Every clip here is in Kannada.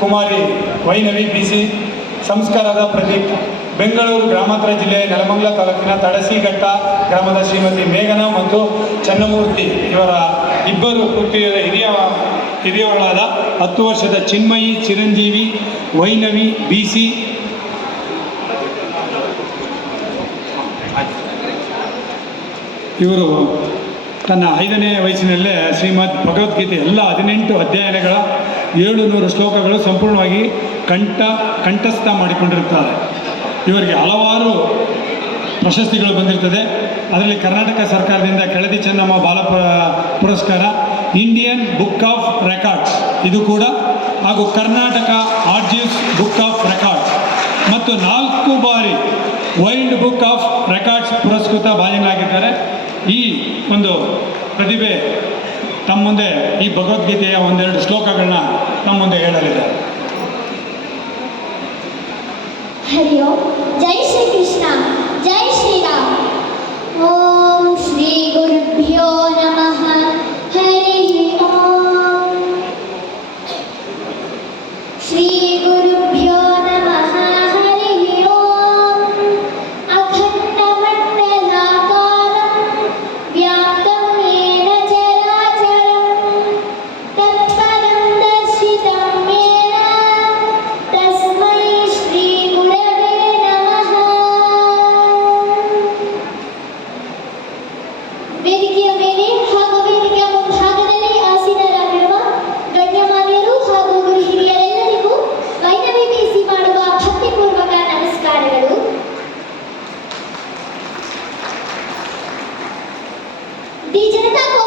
ಕುಮಾರಿ, ವೈನವಿ ಬಿ ಸಿ ಸಂಸ್ಕಾರದ ಪ್ರತೀಕ್. ಬೆಂಗಳೂರು ಗ್ರಾಮಾಂತರ ಜಿಲ್ಲೆ ನೆಲಮಂಗಲ ತಾಲೂಕಿನ ತಡಸಿಘಟ್ಟ ಗ್ರಾಮದ ಶ್ರೀಮತಿ ಮೇಘನ ಮತ್ತು ಚನ್ನಮೂರ್ತಿ. ಇವರ ಇಬ್ಬರು ಪುತ್ರಿಯರ ಹಿರಿಯ ಹಿರಿಯವಳಾದ ಹತ್ತು ವರ್ಷದ ಚಿನ್ಮಯಿ, ಚಿರಂಜೀವಿ, ವೈನವಿ ಬಿ ಸಿ ಇವರು ತನ್ನ ಐದನೇ ವಯಸ್ಸಿನಲ್ಲೇ ಶ್ರೀಮದ್ ಭಗವದ್ಗೀತೆ ಎಲ್ಲ ಹದಿನೆಂಟು ಅಧ್ಯಯನಗಳ ಏಳು ನೂರು ಶ್ಲೋಕಗಳು ಸಂಪೂರ್ಣವಾಗಿ ಕಂಠ, ಕಂಠಸ್ಥ ಮಾಡಿಕೊಂಡಿರುತ್ತಾರೆ. ಇವರಿಗೆ ಹಲವಾರು ಪ್ರಶಸ್ತಿಗಳು ಬಂದಿರ್ತದೆ. ಅದರಲ್ಲಿ ಕರ್ನಾಟಕ ಸರ್ಕಾರದಿಂದ ಕೆಳದಿ ಚೆನ್ನಮ್ಮ ಬಾಲ ಪುರ- ಪುರಸ್ಕಾರ ಇಂಡಿಯನ್ ಬುಕ್ ಆಫ್ ರೆಕಾರ್ಡ್ಸ್ ಇದು ಕೂಡ, ಹಾಗೂ Karnataka achievers book of records ಮತ್ತು ನಾಲ್ಕು ಬಾರಿ ವೈಲ್ಡ್ ಬುಕ್ ಆಫ್ ರೆಕಾರ್ಡ್ಸ್ ಪುರಸ್ಕೃತ ಭಾಜನರಾಗಿದ್ದಾರೆ. ಈ ಒಂದು ಪ್ರತಿಭೆ ತಮ್ಮ ಮುಂದೆ ಈ ಭಗವದ್ಗೀತೆಯ ಒಂದೆರಡು ಶ್ಲೋಕಗಳನ್ನ ನಮ್ಮ ಮುಂದೆ ಹೇಳಲಿದ್ದಾರೆ. ಹರಿ ಓಂ ಜೈ ಶ್ರೀ ಕೃಷ್ಣ ಜೈ ಶ್ರೀರಾಮ್. ಓಂ ಶ್ರೀ Kita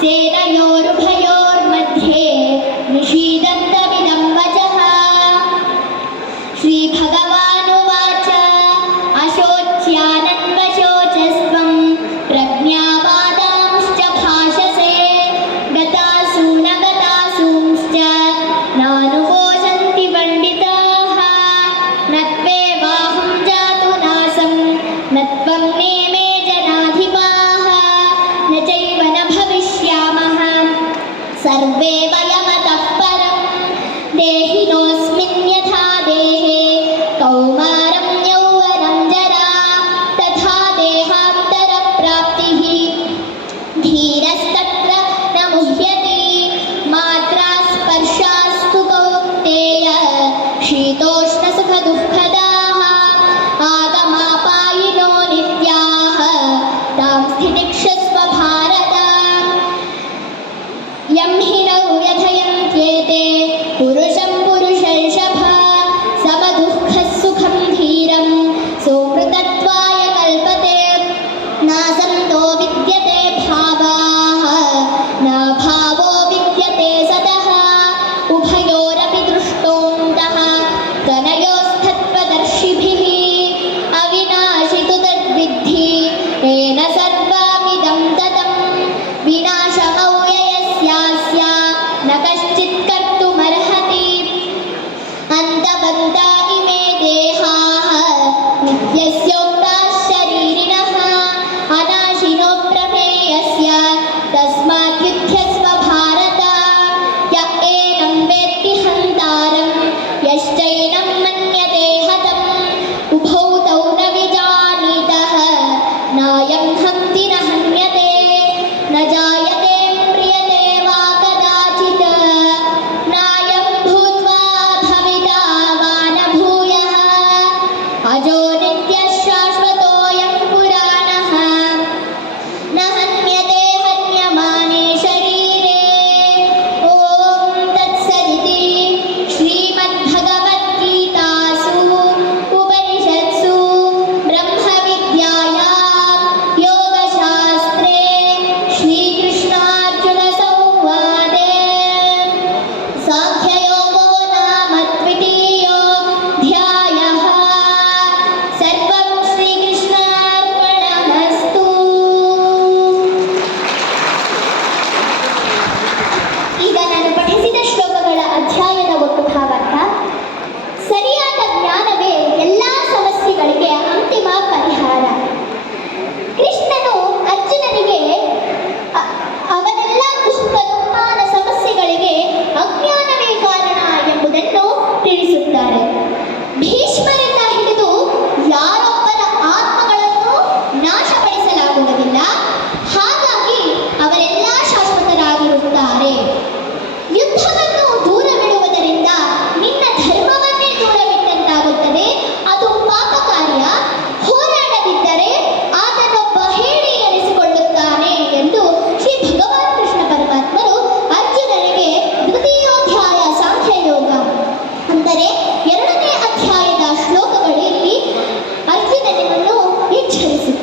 será beba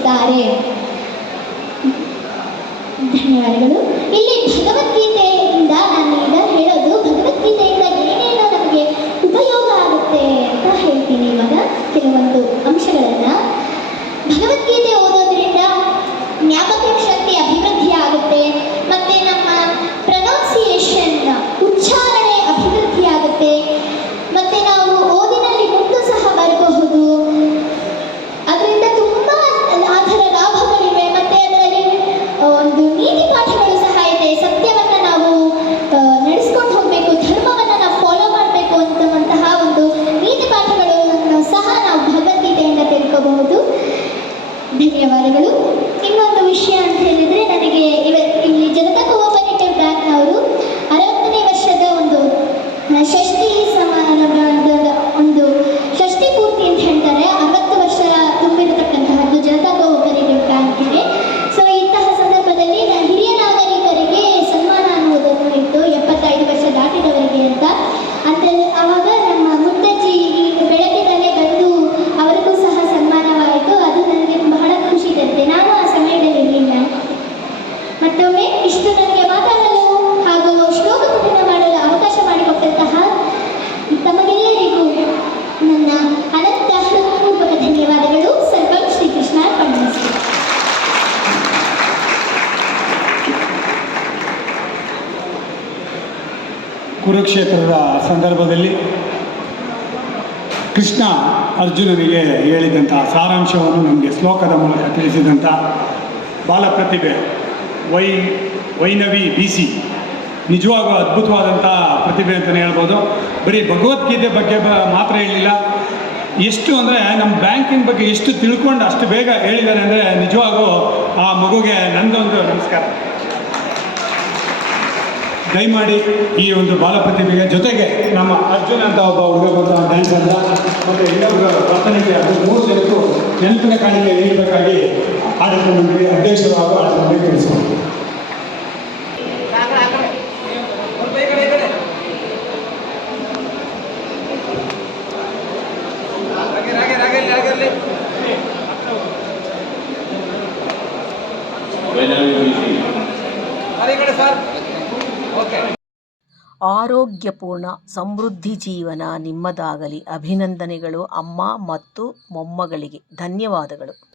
ಹೇಳುತ್ತಾರೆ ಧನ್ಯವಾದಗಳು. ಇಲ್ಲಿ ಭಗವದ್ಗೀತೆಯಿಂದ ನಾನು ಈಗ ಹೇಳೋದು, ಭಗವದ್ಗೀತೆಯಿಂದ ಏನೇನೋ ನಮಗೆ ಉಪಯೋಗ ಆಗುತ್ತೆ ಅಂತ ಹೇಳ್ತೀನಿ ಇವಾಗ. ಕೆಲವೊಂದು ಅಂಶಗಳನ್ನು. ಭಗವದ್ಗೀತೆ ಕುರುಕ್ಷೇತ್ರದ ಸಂದರ್ಭದಲ್ಲಿ ಕೃಷ್ಣ ಅರ್ಜುನನಿಗೆ ಹೇಳಿದಂಥ ಸಾರಾಂಶವನ್ನು ನಮಗೆ ಶ್ಲೋಕದ ಮೂಲಕ ತಿಳಿಸಿದಂಥ ಬಾಲಪ್ರತಿಭೆ ವೈ ವೈನವಿ ಬಿ ಸಿ. ನಿಜವಾಗೂ ಅದ್ಭುತವಾದಂಥ ಪ್ರತಿಭೆ ಅಂತಲೇ ಹೇಳ್ಬೋದು. ಬರೀ ಭಗವದ್ಗೀತೆ ಬಗ್ಗೆ ಮಾತ್ರ ಹೇಳಿಲ್ಲ. ಎಷ್ಟು ಅಂದರೆ ನಮ್ಮ ಬ್ಯಾಂಕಿನ ಬಗ್ಗೆ ಎಷ್ಟು ತಿಳ್ಕೊಂಡು ಅಷ್ಟು ಬೇಗ ಹೇಳಿದ್ದಾರೆ ಅಂದರೆ ನಿಜವಾಗೂ ಆ ಮಗುಗೆ ನಂದೊಂದು ನಮಸ್ಕಾರ. ದಯಮಾಡಿ ಈ ಒಂದು ಬಾಲ ಪ್ರತಿಭೆಗೆ ಜೊತೆಗೆ ನಮ್ಮ ಅರ್ಜುನ್ ಅಂತ ಒಬ್ಬ ಹುಡುಗ ಬಂದ ಡ್ಯಾನ್ಸ್ ಅಂತ. ಮತ್ತು ಇನ್ನೊಬ್ಬರು ಪ್ರಾರ್ಥನೆಗೆ ಅದು ಮೂರು ಜನಕ್ಕೂ ನೆನಪಿನ ಕಾಣಿಕೆ ನೀಡಬೇಕಾಗಿ ಆಡಳಿತ ಮಂಡಳಿ ಅಧ್ಯಕ್ಷರು ಹಾಗೂ ಆಡಳಿತ ಮಂಡಳಿ ಆರೋಗ್ಯಪೂರ್ಣ ಸಮೃದ್ಧಿ ಜೀವನ ನಿಮ್ಮದಾಗಲಿ. ಅಭಿನಂದನೆಗಳು ಅಮ್ಮ ಮತ್ತು ಮೊಮ್ಮಗಳಿಗೆ. ಧನ್ಯವಾದಗಳು.